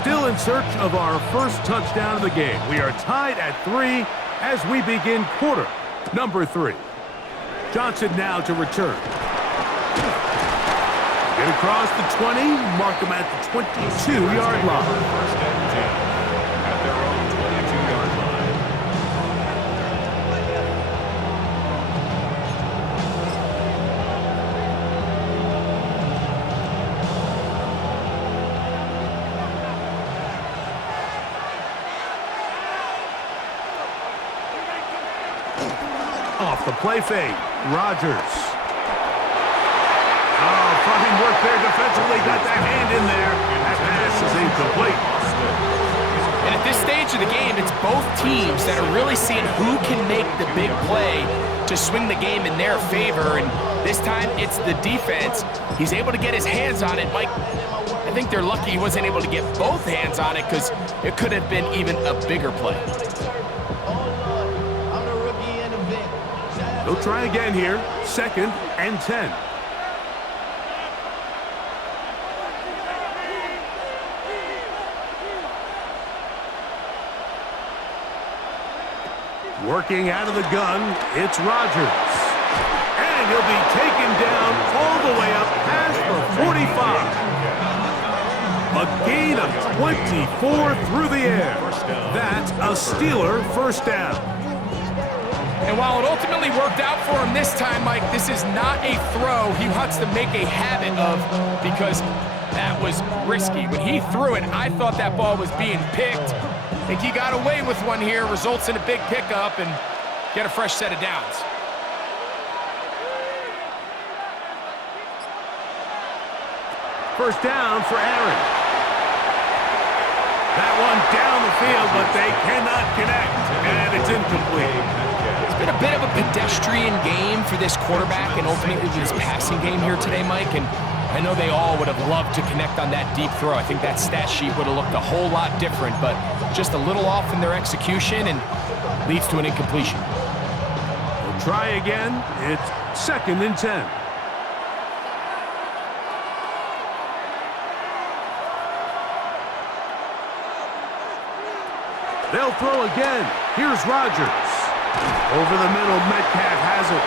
Still in search of our first touchdown of the game. We are tied at 3 as we begin quarter number 3. Johnson now to return. Get across the 20, mark him at the 22-yard line. First and 10 at their own 22-yard line. Off the play fake, Rodgers. Oh, fine work there defensively. Got that hand in there. That pass is incomplete. And at this stage of the game, it's both teams that are really seeing who can make the big play to swing the game in their favor. And this time, it's the defense. He's able to get his hands on it. Mike, I think they're lucky he wasn't able to get both hands on it because it could have been even a bigger play. They'll try again here. 2nd and 10. Working out of the gun, it's Rodgers. And he'll be taken down all the way up past the 45. A gain of 24 through the air. That's a Steeler first down. And while it ultimately worked out for him this time, Mike, this is not a throw he wants to make a habit of because that was risky. When he threw it, I thought that ball was being picked. I think he got away with one here, results in a big pickup and get a fresh set of downs. First down for Aaron. That one down the field, but they cannot connect, and it's incomplete. It's been a bit of a pedestrian game for this quarterback and ultimately his passing game here today, Mike, and I know they all would have loved to connect on that deep throw. I think that stat sheet would have looked a whole lot different, but just a little off in their execution and leads to an incompletion. We'll try again. It's 2nd and 10. They'll throw again. Here's Rodgers. Over the middle, Metcalf has it.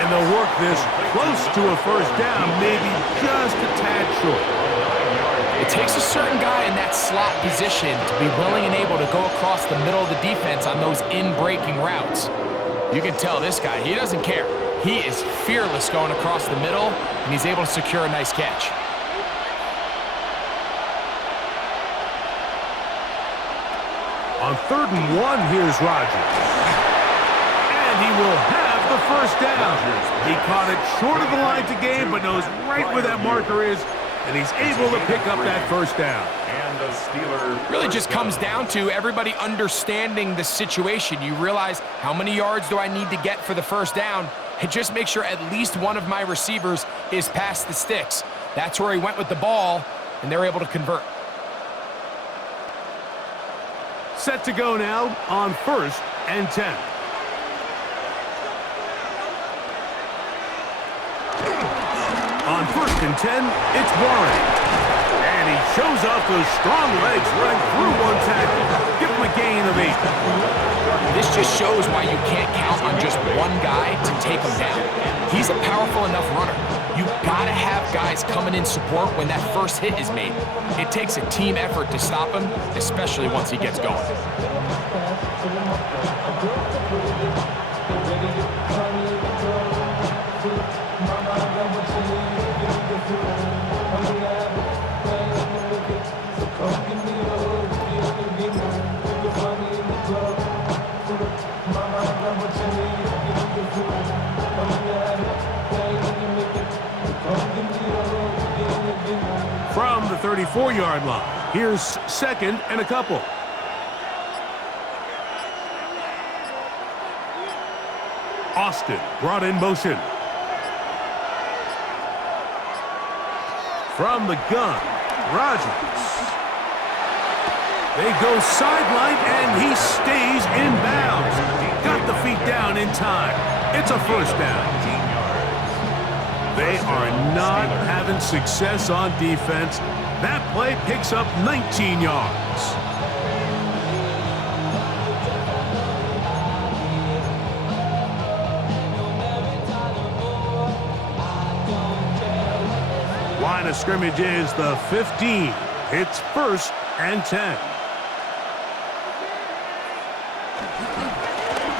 And they'll work this close to a first down, maybe just a tad short. It takes a certain guy in that slot position to be willing and able to go across the middle of the defense on those in-breaking routes. You can tell this guy, he doesn't care. He is fearless going across the middle, and he's able to secure a nice catch. On 3rd and 1, here's Rodgers. And he will have the first down. He caught it short of the line to gain, but knows right where that marker is, and he's able to pick up that first down. And the Steelers Really just comes down to everybody understanding the situation. You realize how many yards do I need to get for the first down, and just make sure at least one of my receivers is past the sticks. That's where he went with the ball, and they're able to convert. Set to go now on 1st and 10. On 1st and 10, it's Warren. And he shows off those strong legs running through one tackle. Give him a gain of 8. This just shows why you can't count on just one guy to take him down. He's a powerful enough runner. You've got to have guys coming in support when that first hit is made. It takes a team effort to stop him, especially once he gets going. From the 34-yard line, here's 2nd and a couple. Austin brought in motion. From the gun, Rodgers. They go sideline, and he stays in bounds. Got the feet down in time. It's a first down. They are not having success on defense. That play picks up 19 yards. Line of scrimmage is the 15. It's 1st and 10.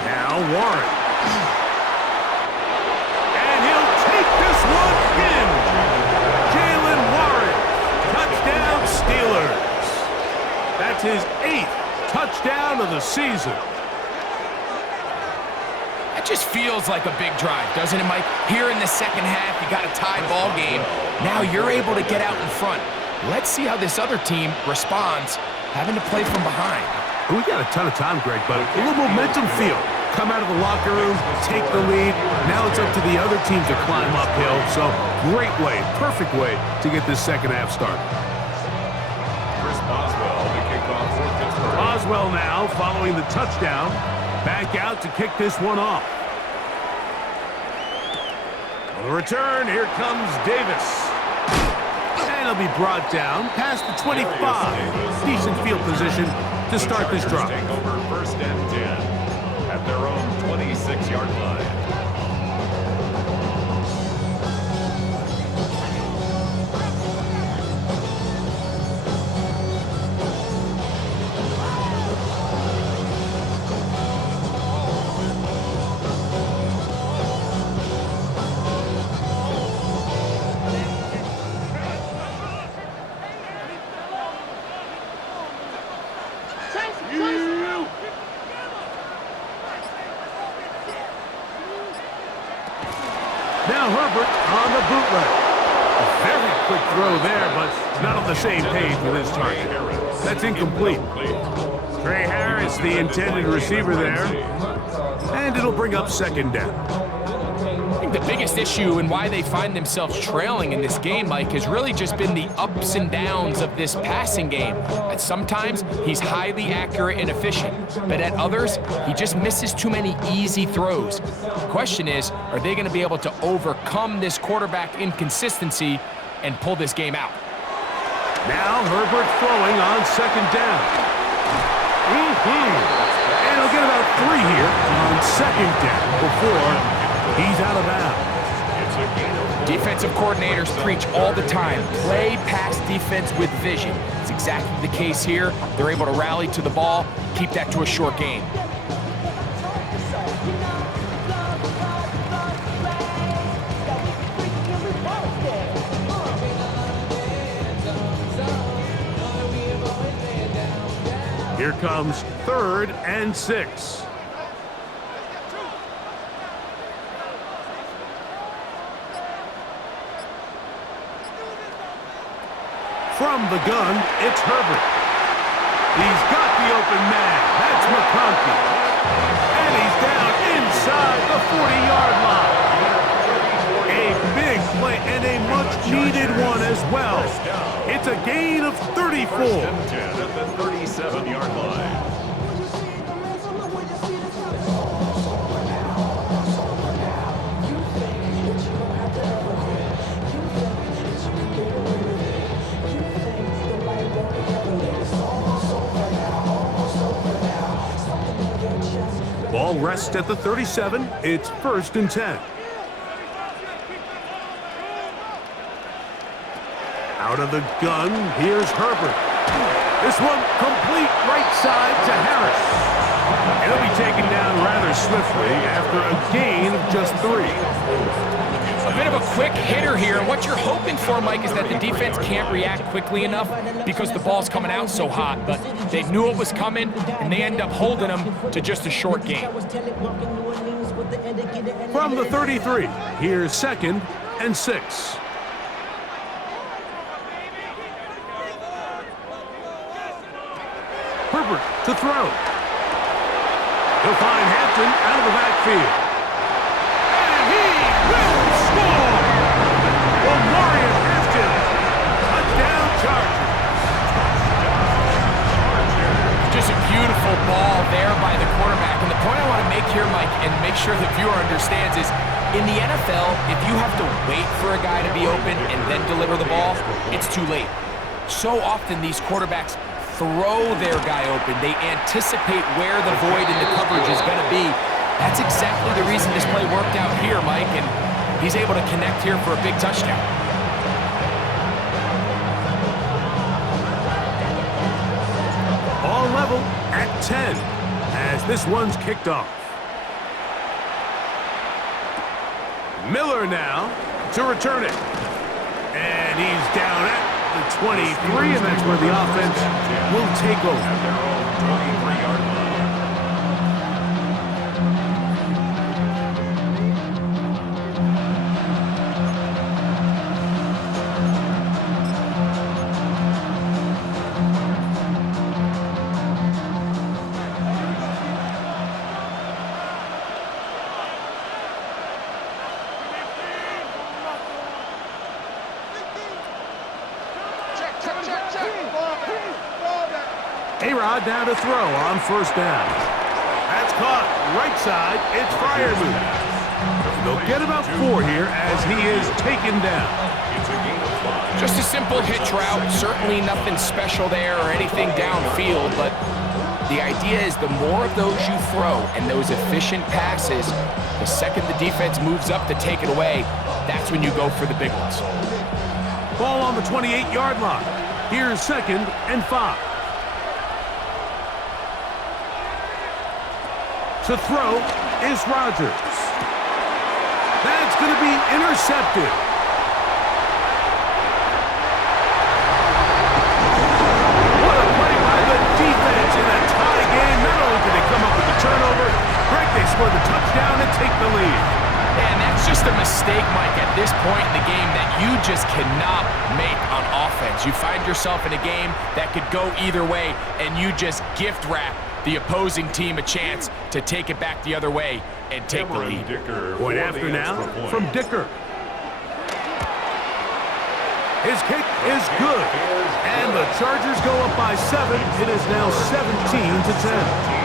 Now Warren. And he'll take this one in. Jalen Warren. Touchdown Steelers. That's his 8th touchdown of the season. That just feels like a big drive, doesn't it, Mike? Here in the second half, you got a tie ball game. Now you're able to get out in front. Let's see how this other team responds, having to play from behind. We got a ton of time, Greg, but a little momentum feel. Come out of the locker room, take the lead. Now it's up to the other team to climb uphill. So great way, perfect way to get this second half started. Chris Boswell, the kickoff for Pittsburgh. Boswell now following the touchdown. Back out to kick this one off. On the return, here comes Davis. And he'll be brought down past the 25. Decent field position to start this drive. Take over 1st and 10 at their own 26-yard line. Now Herbert on the bootleg. A very quick throw there, but not on the same page with his target. That's incomplete. Trey Harris, the intended receiver there. And it'll bring up 2nd down. I think the biggest issue and why they find themselves trailing in this game, Mike, has really just been the ups and downs of this passing game. At sometimes, he's highly accurate and efficient, but at others, he just misses too many easy throws. The question is, are they going to be able to overcome this quarterback inconsistency and pull this game out? Now Herbert throwing on 2nd down. And he'll get about 3 here on 2nd down before he's out of bounds. Defensive coordinators preach all the time, play pass defense with vision. It's exactly the case here. They're able to rally to the ball, keep that to a short game. Here comes 3rd and 6. From the gun, it's Herbert. He's got the open man. That's McConkey. And he's down inside the 40-yard line. A big play and a much-needed one as well. It's a gain of 34. 1st and 10 at the 37-yard line. Ball rests at the 37. It's 1st and 10. Out of the gun, here's Herbert. This one complete right side to Harris. And he'll be taken down rather swiftly after a gain of just 3. A bit of a quick hitter here. What you're hoping for, Mike, is that the defense can't react quickly enough because the ball's coming out so hot. But they knew it was coming, and they end up holding them to just a short game. From the 33, here's 2nd and 6. Herbert to throw. He'll find Hampton out of the backfield. And he will score! Lamarian Hampton. Touchdown Chargers. Just a beautiful ball there by the quarterback. And the point I want to make here, Mike, and make sure the viewer understands is, in the NFL, if you have to wait for a guy to be open and then deliver the ball, it's too late. So often these quarterbacks throw their guy open. They anticipate where the void in the coverage is going to be. That's exactly the reason this play worked out here, Mike, and he's able to connect here for a big touchdown. All level at 10 as this one's kicked off. Miller now to return it. And he's down at the 23, and that's where the offense will take over. At their own 23-yard line. A-Rod now to throw on first down. That's caught right side. It's Freiermuth. They'll get about 4 here as he is taken down. It's a gain of 5. Just a simple hitch route. Certainly nothing special there or anything downfield, but the idea is the more of those you throw and those efficient passes, the second the defense moves up to take it away, that's when you go for the big ones. Ball on the 28-yard line. Here's 2nd and 5. To throw is Rodgers. That's going to be intercepted. What a play by the defense in a tie game. Not only did they come up with the turnover, Greg, they score the touchdown and take the lead. And that's just a mistake, Mike, at this point in the game that you just cannot make on offense. You find yourself in a game that could go either way, and you just gift wrap the opposing team a chance to take it back the other way and take the lead. Point after now from Dicker. His kick is good, and the Chargers go up by 7. It is now 17-10.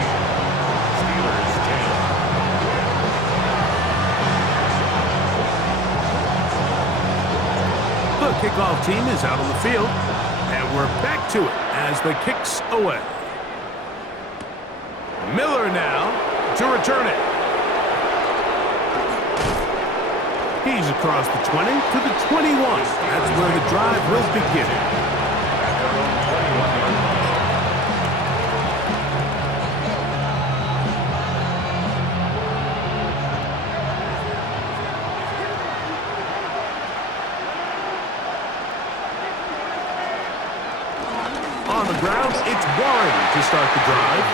The kickoff team is out on the field, and we're back to it as the kick's away. Miller now to return it. He's across the 20 to the 21. That's where the drive will begin. On the ground, it's Warren to start the drive.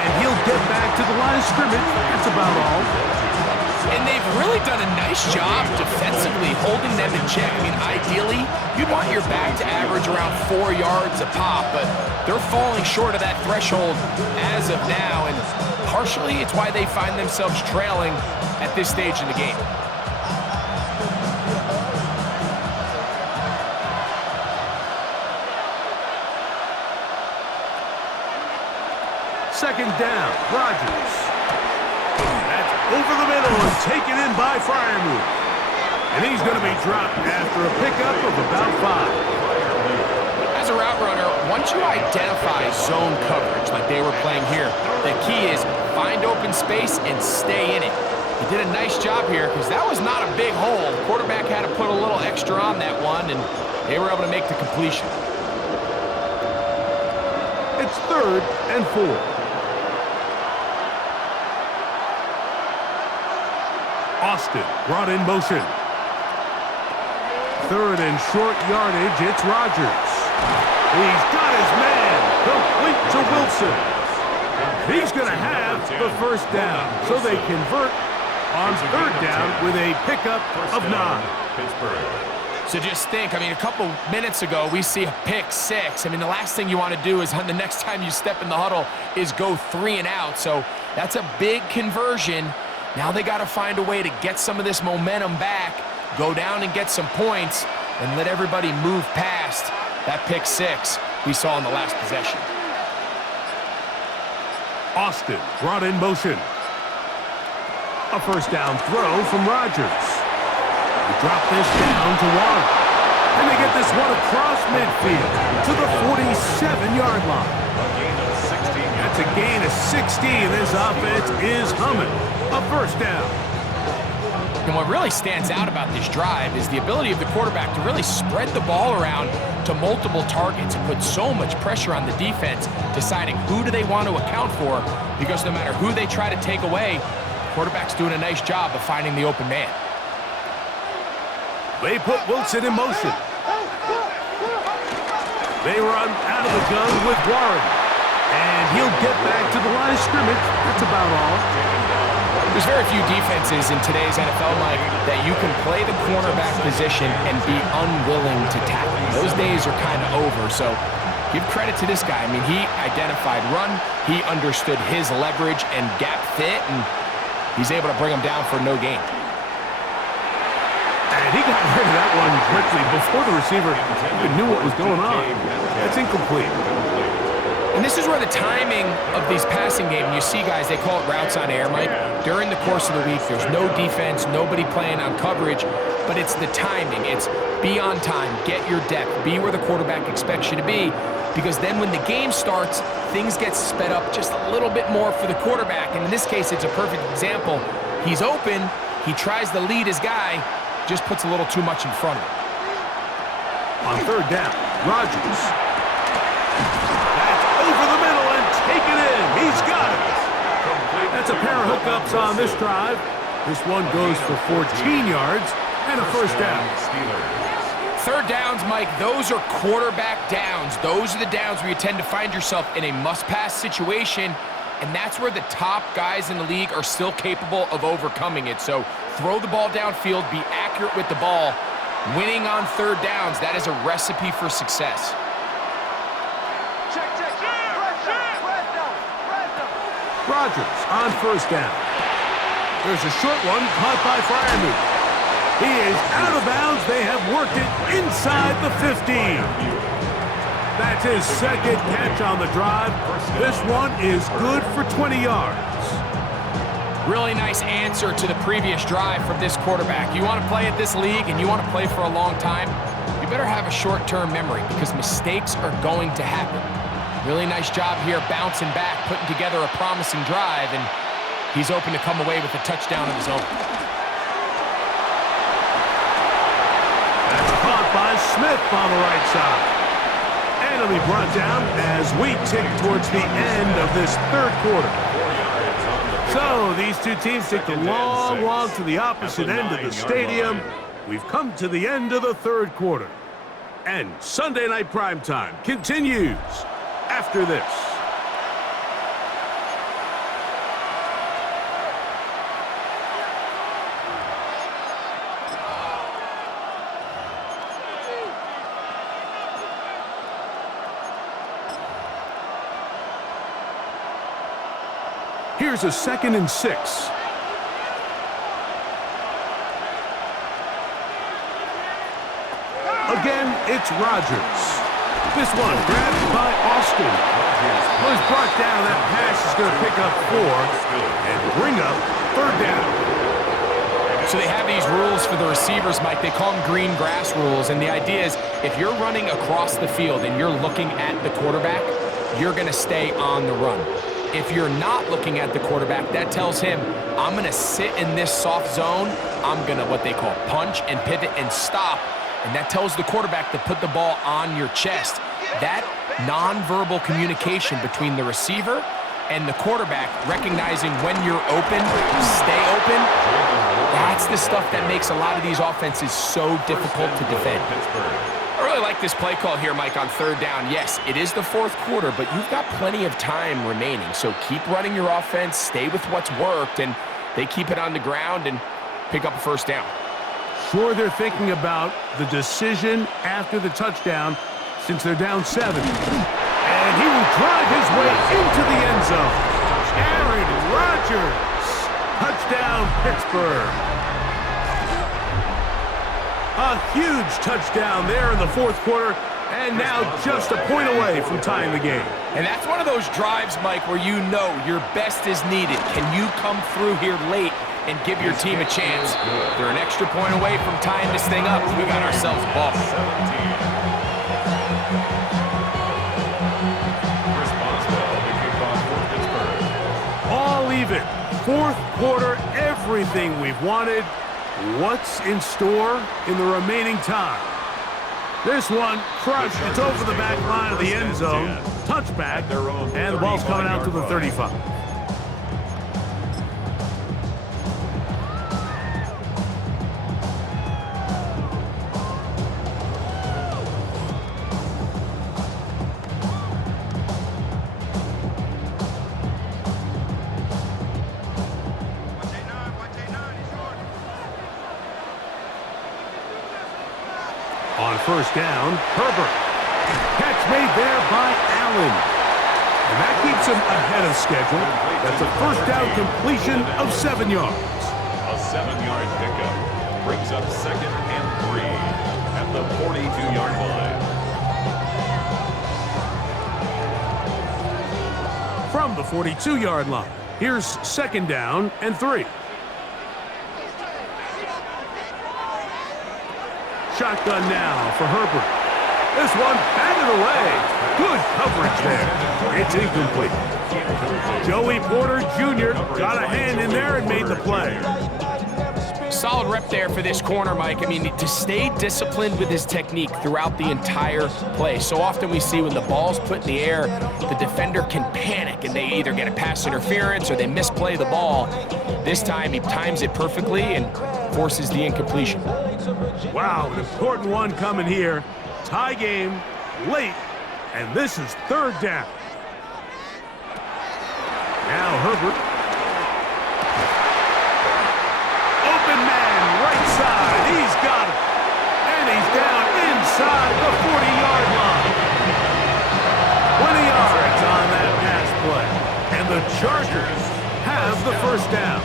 And he'll get back to the line of scrimmage. That's about all. And they've really done a nice job defensively holding them in check. I mean, ideally, you'd want your back to average around 4 yards a pop, but they're falling short of that threshold as of now, and partially it's why they find themselves trailing at this stage in the game. Second down, Rodgers. That's over the middle and taken in by Freiermuth. And he's going to be dropped after a pickup of about 5. As a route runner, once you identify zone coverage like they were playing here, the key is find open space and stay in it. He did a nice job here because that was not a big hole. The quarterback had to put a little extra on that one, and they were able to make the completion. It's 3rd and 4. Austin brought in motion. 3rd and short yardage, it's Rodgers. He's got his man, complete to Wilson. He's going to have the first down, so they convert on 3rd down with a pickup of 9. Pittsburgh. So just think, I mean, a couple minutes ago, we see a pick 6. I mean, the last thing you want to do is on the next time you step in the huddle is go 3 and out. So that's a big conversion. Now they got to find a way to get some of this momentum back, go down and get some points, and let everybody move past that pick 6 we saw in the last possession. Austin brought in motion. A first down throw from Rodgers. He dropped this down to Warren. And they get this one across midfield to the 47-yard line. A gain of 16. That's a gain of 16. This offense is humming. A first down. And what really stands out about this drive is the ability of the quarterback to really spread the ball around to multiple targets and put so much pressure on the defense, deciding who do they want to account for, because no matter who they try to take away, the quarterback's doing a nice job of finding the open man. They put Wilson in motion. They run out of the gun with Warren. And he'll get back to the line of scrimmage. That's about all. There's very few defenses in today's NFL, Mike, that you can play the cornerback position and be unwilling to tackle. Those days are kind of over, so give credit to this guy. I mean, he identified run, he understood his leverage and gap fit, and he's able to bring him down for no gain. And he got rid of that one quickly before the receiver even knew what was going on. That's incomplete. And this is where the timing of these passing games, you see guys, they call it routes on air, Mike. During the course of the week, there's no defense, nobody playing on coverage, but it's the timing. It's be on time, get your depth, be where the quarterback expects you to be, because then when the game starts, things get sped up just a little bit more for the quarterback. And in this case, it's a perfect example. He's open, he tries to lead his guy, just puts a little too much in front of him. On third down, Rodgers. That's over the middle and taken in. He's got it. That's a pair of hookups on this drive. This one goes for 14 yards and a first down. Third downs, Mike, those are quarterback downs. Those are the downs where you tend to find yourself in a must-pass situation, and that's where the top guys in the league are still capable of overcoming it. So throw the ball downfield, be accurate with the ball. Winning on third downs, that is a recipe for success. Rodgers on first down. There's a short one caught by Freiermuth. He is out of bounds. They have worked it inside the 15. That's his second catch on the drive. This one is good for 20 yards. Really nice answer to the previous drive from this quarterback. You want to play at this league and you want to play for a long time, you better have a short-term memory because mistakes are going to happen. Really nice job here bouncing back, putting together a promising drive, and he's open to come away with a touchdown of his own. That's caught by Smith on the right side. And it'll be brought down as we tick towards the end of this third quarter. So these two teams take the long walk to the opposite end of the stadium. We've come to the end of the third quarter. And Sunday Night Primetime continues after this. Here's a 2nd and 6. Again, it's Rodgers. This one grabbed by Austin. Was brought down. That pass is going to pick up 4 and bring up third down. So they have these rules for the receivers, Mike. They call them green grass rules. And the idea is if you're running across the field and you're looking at the quarterback, you're going to stay on the run. If you're not looking at the quarterback, that tells him, I'm going to sit in this soft zone. I'm going to what they call punch and pivot and stop. And that tells the quarterback to put the ball on your chest. That nonverbal communication between the receiver and the quarterback, recognizing when you're open, stay open, that's the stuff that makes a lot of these offenses so difficult to defend. I really like this play call here, Mike, on third down. Yes, it is the fourth quarter, but you've got plenty of time remaining. So keep running your offense, stay with what's worked, and they keep it on the ground and pick up a first down. Sure, they're thinking about the decision after the touchdown since they're down 7. And he will drive his way into the end zone. Aaron Rodgers. Touchdown, Pittsburgh. A huge touchdown there in the fourth quarter, and now just a point away from tying the game. And that's one of those drives, Mike, where you know your best is needed. Can you come through here late and give your team a chance. They're an extra point away from tying this thing up. We got ourselves a ball. 17. Chris Boswell to kick off for Pittsburgh. All even. Fourth quarter, everything we've wanted. What's in store in the remaining time? This one crushed. It's over the back line of the end zone. Touchback, and the ball's coming out to the 35. On first down, Herbert. Catch made there by Allen. And that keeps him ahead of schedule. That's a first down completion of 7 yards. A 7-yard pickup brings up 2nd and 3 at the 42-yard line. From the 42-yard line, here's 2nd down and 3. Shotgun now for Herbert. This one batted away. Good coverage there. It's incomplete. Joey Porter Jr. got a hand in there and made the play. Solid rep there for this corner, Mike. I mean, to stay disciplined with his technique throughout the entire play. So often we see when the ball's put in the air, the defender can panic and they either get a pass interference or they misplay the ball. This time he times it perfectly and forces the incompletion. Wow, an important one coming here. Tie game, late, and this is 3rd down. Now Herbert. Open man, right side. He's got it. And he's down inside the 40-yard line. 20 yards on that pass play. And the Chargers have the first down.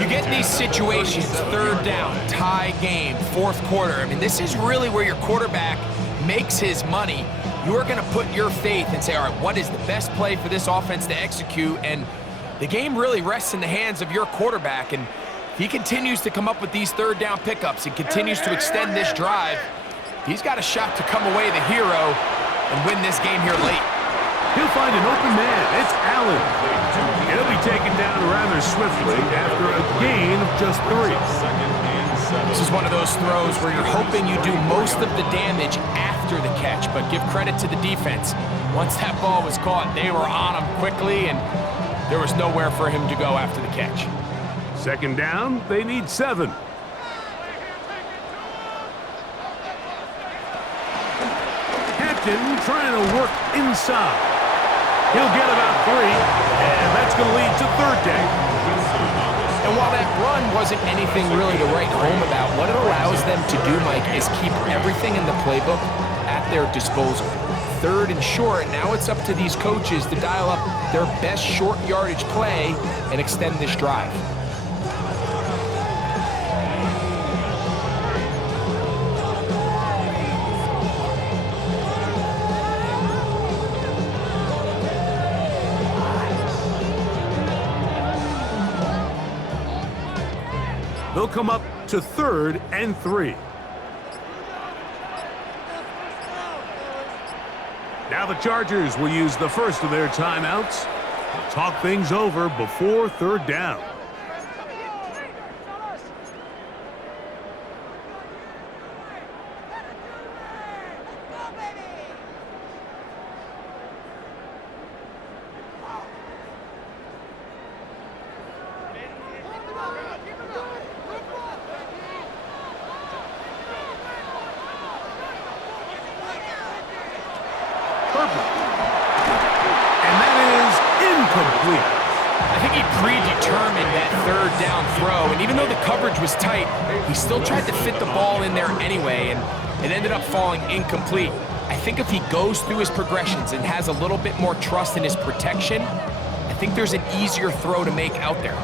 You get in these situations, 3rd down, tie game, 4th quarter. I mean, this is really where your quarterback makes his money. You're going to put your faith and say, all right, what is the best play for this offense to execute? And the game really rests in the hands of your quarterback. And if he continues to come up with these 3rd down pickups and continues to extend this drive, he's got a shot to come away the hero and win this game here late. He'll find an open man. It's Allen. He'll be taken down rather swiftly after a gain of just 3. This is one of those throws where you're hoping you do most of the damage after the catch, but give credit to the defense. Once that ball was caught, they were on him quickly, and there was nowhere for him to go after the catch. 2nd down, they need 7. Captain trying to work inside. He'll get about 3, and that's going to lead to 3rd down. And while that run wasn't anything really to write home about, what it allows them to do, Mike, is keep everything in the playbook at their disposal. 3rd and short, now it's up to these coaches to dial up their best short yardage play and extend this drive. They'll come up to 3rd and 3. Now the Chargers will use the first of their timeouts to talk things over before 3rd down. And that is incomplete. I think he predetermined that 3rd down throw, and even though the coverage was tight, he still tried to fit the ball in there anyway, and it ended up falling incomplete. I think if he goes through his progressions and has a little bit more trust in his protection, I think there's an easier throw to make out there.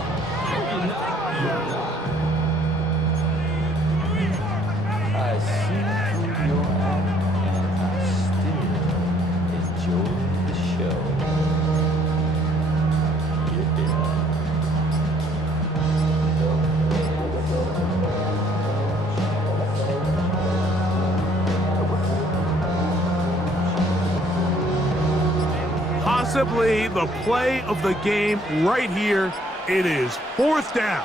I see through your act and I still enjoy the show. Yeah. possibly the play of the game right here. It is 4th down.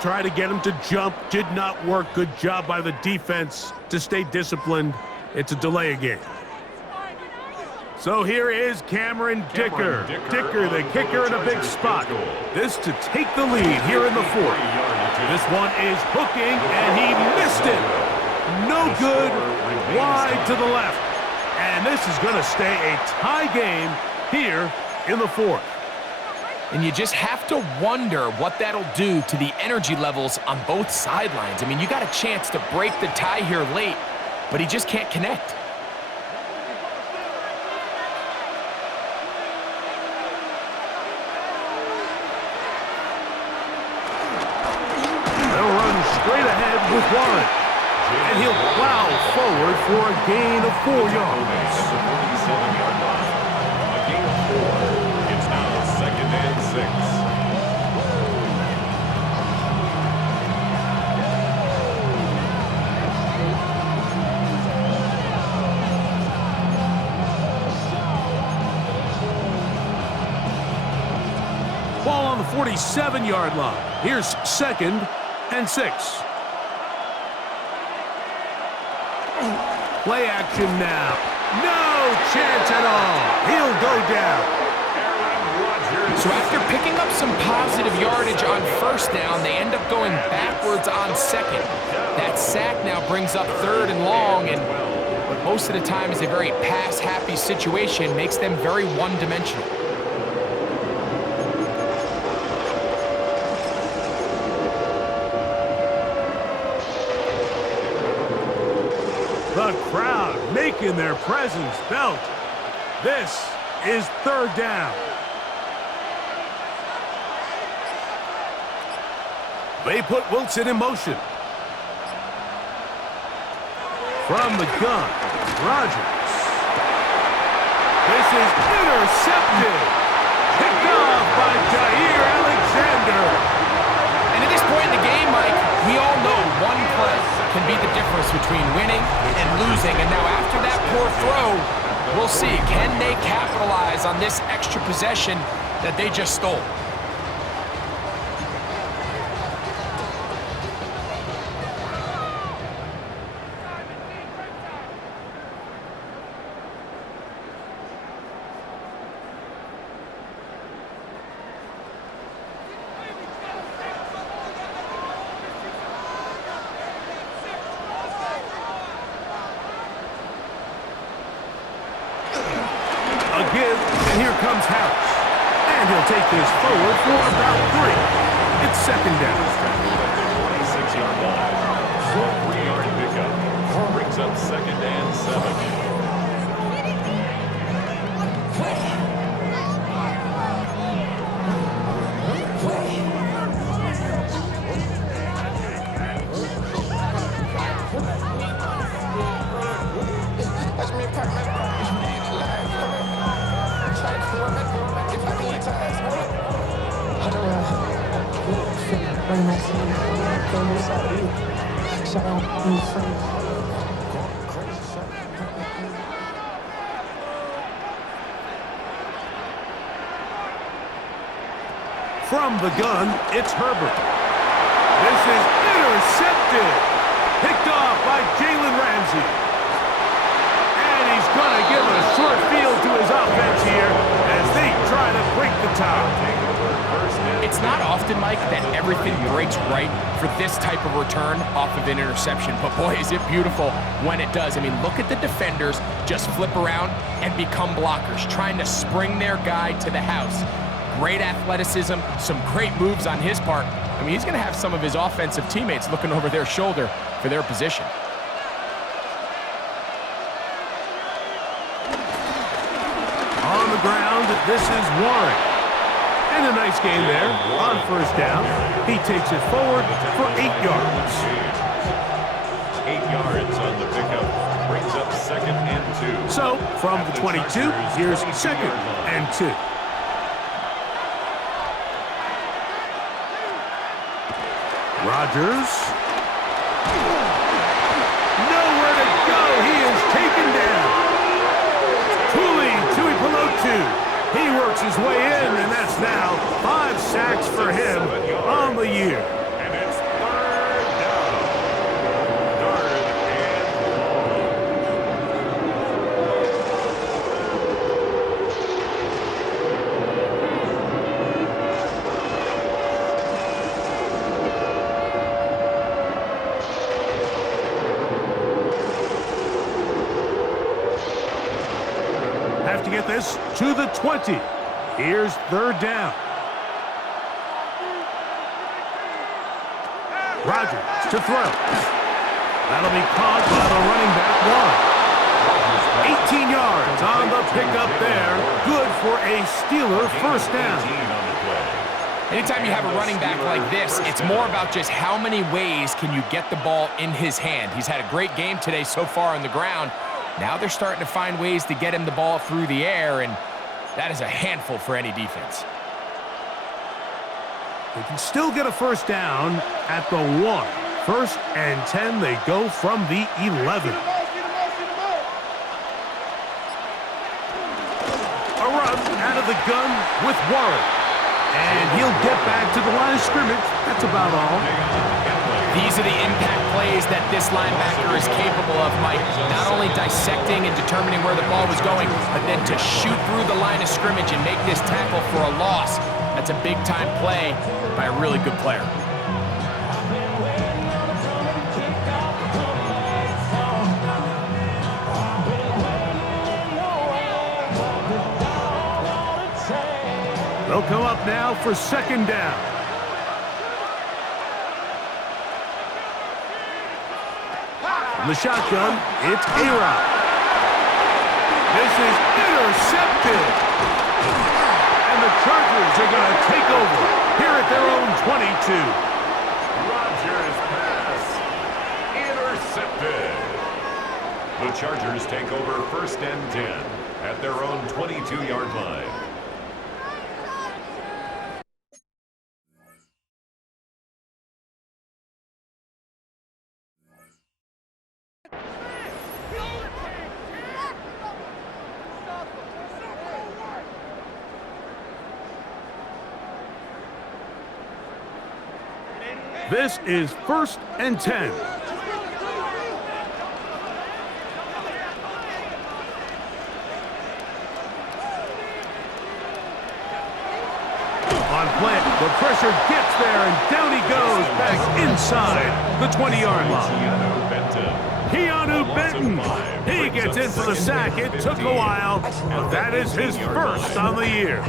Try to get him to jump. Did not work. Good job by the defense to stay disciplined. It's a delay again. So here is Cameron Dicker. Dicker, the kicker, in a big spot. This to take the lead here in the 4th. This one is hooking, and he missed it. No good. Wide to the left. And this is going to stay a tie game here in the 4th. And you just have to wonder what that'll do to the energy levels on both sidelines. I mean, you got a chance to break the tie here late, but he just can't connect. They'll run straight ahead with Warren. And he'll plow forward for a gain of 4 yards. At the 47-yard line. A gain of 4. It's now 2nd and 6. Ball on the 47-yard line. Here's 2nd and 6. Play action now. No chance at all. He'll go down. So after picking up some positive yardage on 1st down, they end up going backwards on 2nd. That sack now brings up 3rd and long, and what most of the time is a very pass-happy situation makes them very one-dimensional. The crowd making their presence felt. This is 3rd down. They put Wilson in motion. From the gun, Rodgers. This is intercepted. Picked off by Jair Alexander. And at this point in the game, Mike, we all know one play can be the difference between winning and losing. And now after that poor throw, we'll see. Can they capitalize on this extra possession that they just stole? Give, and here comes Harris. And he'll take this forward for about 3. It's 2nd down. At the 26-yard line. 3-yard pickup. Brings up 2nd and 7. From the gun, it's Herbert. This is intercepted. Picked off by Jalen Ramsey. And he's going to give a short field to his offense here as they try to break the tie. It's not often, Mike, that everything breaks right for this type of return off of an interception. But boy, is it beautiful when it does. I mean, look at the defenders just flip around and become blockers, trying to spring their guy to the house. Great athleticism, some great moves on his part. I mean, he's going to have some of his offensive teammates looking over their shoulder for their position. On the ground, this is Warren. And a nice gain there on 1st down. He takes it forward for 8 yards. 8 yards on the pickup. Brings up 2nd and 2. So, from the 22, here's 2nd and 2. Rodgers. Nowhere to go. He is taken down. Truly works his way in, and that's now 5 sacks for him on the year. And it's third down. Third Have to get this to the 20. Here's third down. Rodgers to throw. That'll be caught by the running back one. 18 yards on the pickup there. Good for a Steeler first down. Anytime you have a running back like this, it's more about just how many ways can you get the ball in his hand. He's had a great game today so far on the ground. Now they're starting to find ways to get him the ball through the air, and that is a handful for any defense. They can still get a first down at the 1. 1st and 10, they go from the 11. A run out of the gun with Warren. And he'll get back to the line of scrimmage. That's about all. These are the impact plays that this linebacker is capable of, Mike. Not only dissecting and determining where the ball was going, but then to shoot through the line of scrimmage and make this tackle for a loss. That's a big-time play by a really good player. They'll come up now for second down. From the shotgun, it's A-Rod. This is intercepted. And the Chargers are going to take over here at their own 22. Rodgers pass intercepted. The Chargers take over 1st and 10 at their own 22-yard line. This is 1st and 10. On play, the pressure gets there, and down he goes back inside the 20-yard line. Keanu Benton. He gets in for the sack. It took a while, but that is his first on the year.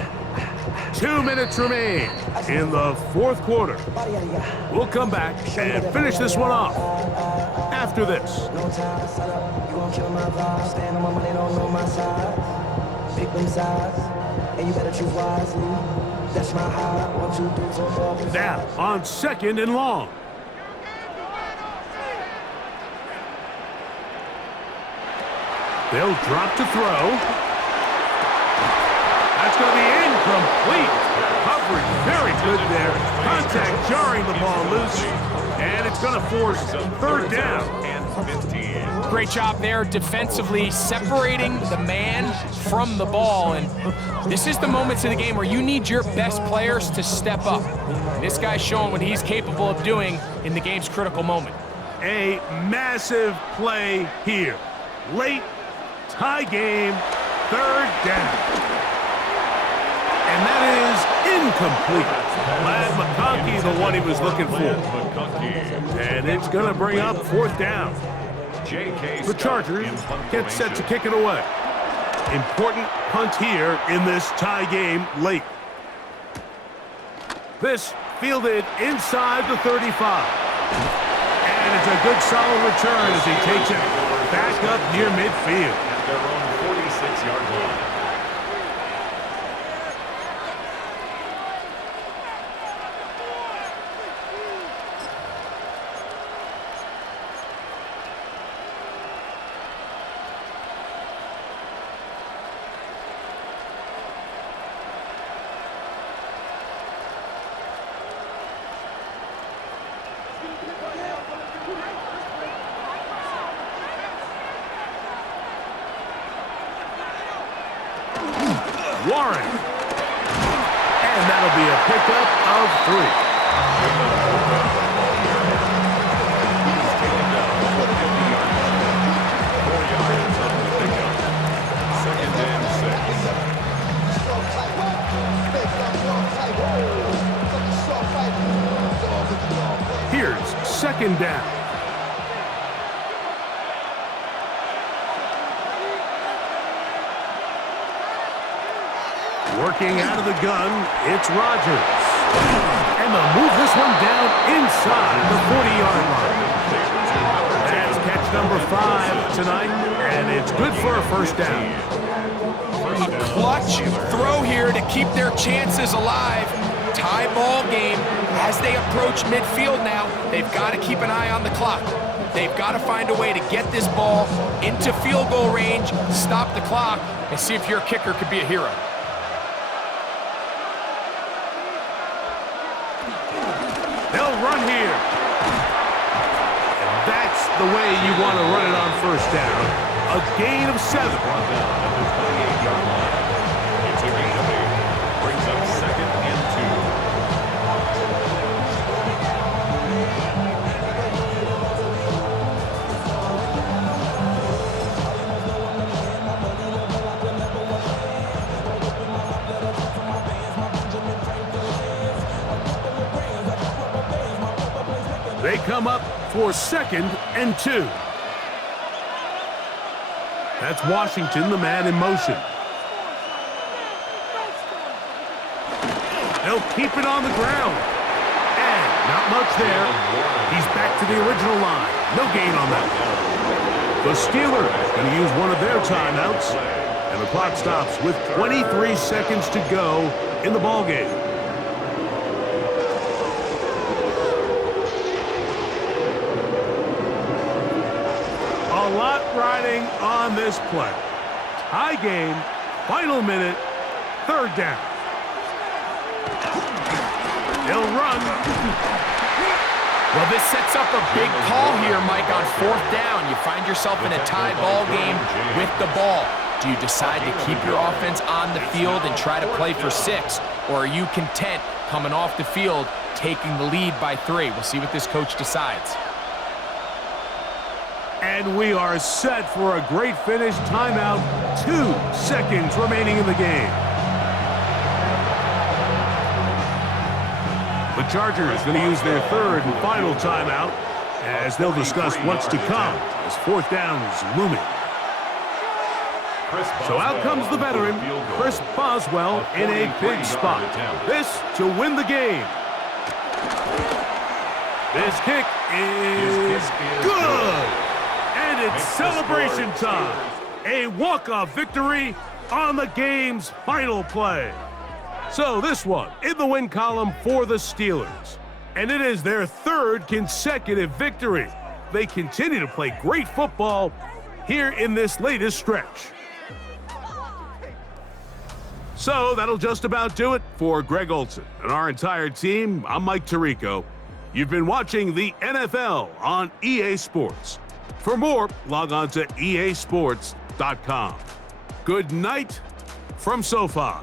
2 minutes remain in the 4th quarter. We'll come back and finish this one off after this. Now on 2nd and long. They'll drop to throw. That's going to be incomplete. Coverage very good there. Contact jarring the ball loose. And it's going to force 3rd down. And 15. Great job there defensively, separating the man from the ball. And this is the moments in the game where you need your best players to step up. And this guy's showing what he's capable of doing in the game's critical moment. A massive play here. Late, tie game, 3rd down. And that is incomplete. Lad McConkey, the one he was looking for. And it's going to bring up 4th down. The Chargers get set to kick it away. Important punt here in this tie game late. This fielded inside the 35. And it's a good solid return as he takes it back up near midfield. At their own 46-yard line. Warren that'll be a pickup of 3. He's taken down at the 50-yard line. 4 yards on the pickup. 2nd and 6. Here's 2nd down. Working out of the gun, it's Rodgers. And they'll move this one down inside the 40-yard line. That's catch number 5 tonight, and it's good for a 1st down. A clutch throw here to keep their chances alive. Tie ball game as they approach midfield now. They've got to keep an eye on the clock. They've got to find a way to get this ball into field goal range, stop the clock, and see if your kicker could be a hero. They'll run here. And that's the way you want to run it on 1st down. A gain of 7. Brought down at the 28-yard line. It's a gain of 8. Brings up 2nd and 2. They come up for 2nd and 2. That's Washington, the man in motion. They'll keep it on the ground. And not much there. He's back to the original line. No gain on that. The Steelers going to use one of their timeouts. And the clock stops with 23 seconds to go in the ballgame. A lot riding on this play. Tie game, final minute, 3rd down. They'll run. Well, this sets up a big call here, Mike, on 4th down. You find yourself in a tie ball game with the ball. Do you decide to keep your offense on the field and try to play for 6? Or are you content coming off the field, taking the lead by 3? We'll see what this coach decides. And we are set for a great finish. Timeout, 2 seconds remaining in the game. The Chargers going to use their 3rd and final timeout as they'll discuss what's to come as 4th down is looming. So out comes the veteran, Chris Boswell, in a big spot. This to win the game. This kick is good. And it's celebration time. A walk-off victory on the game's final play. So this one in the win column for the Steelers. And it is their 3rd consecutive victory. They continue to play great football here in this latest stretch. So that'll just about do it for Greg Olson and our entire team. I'm Mike Tirico. You've been watching the NFL on EA Sports. For more, log on to easports.com. Good night from SoFi.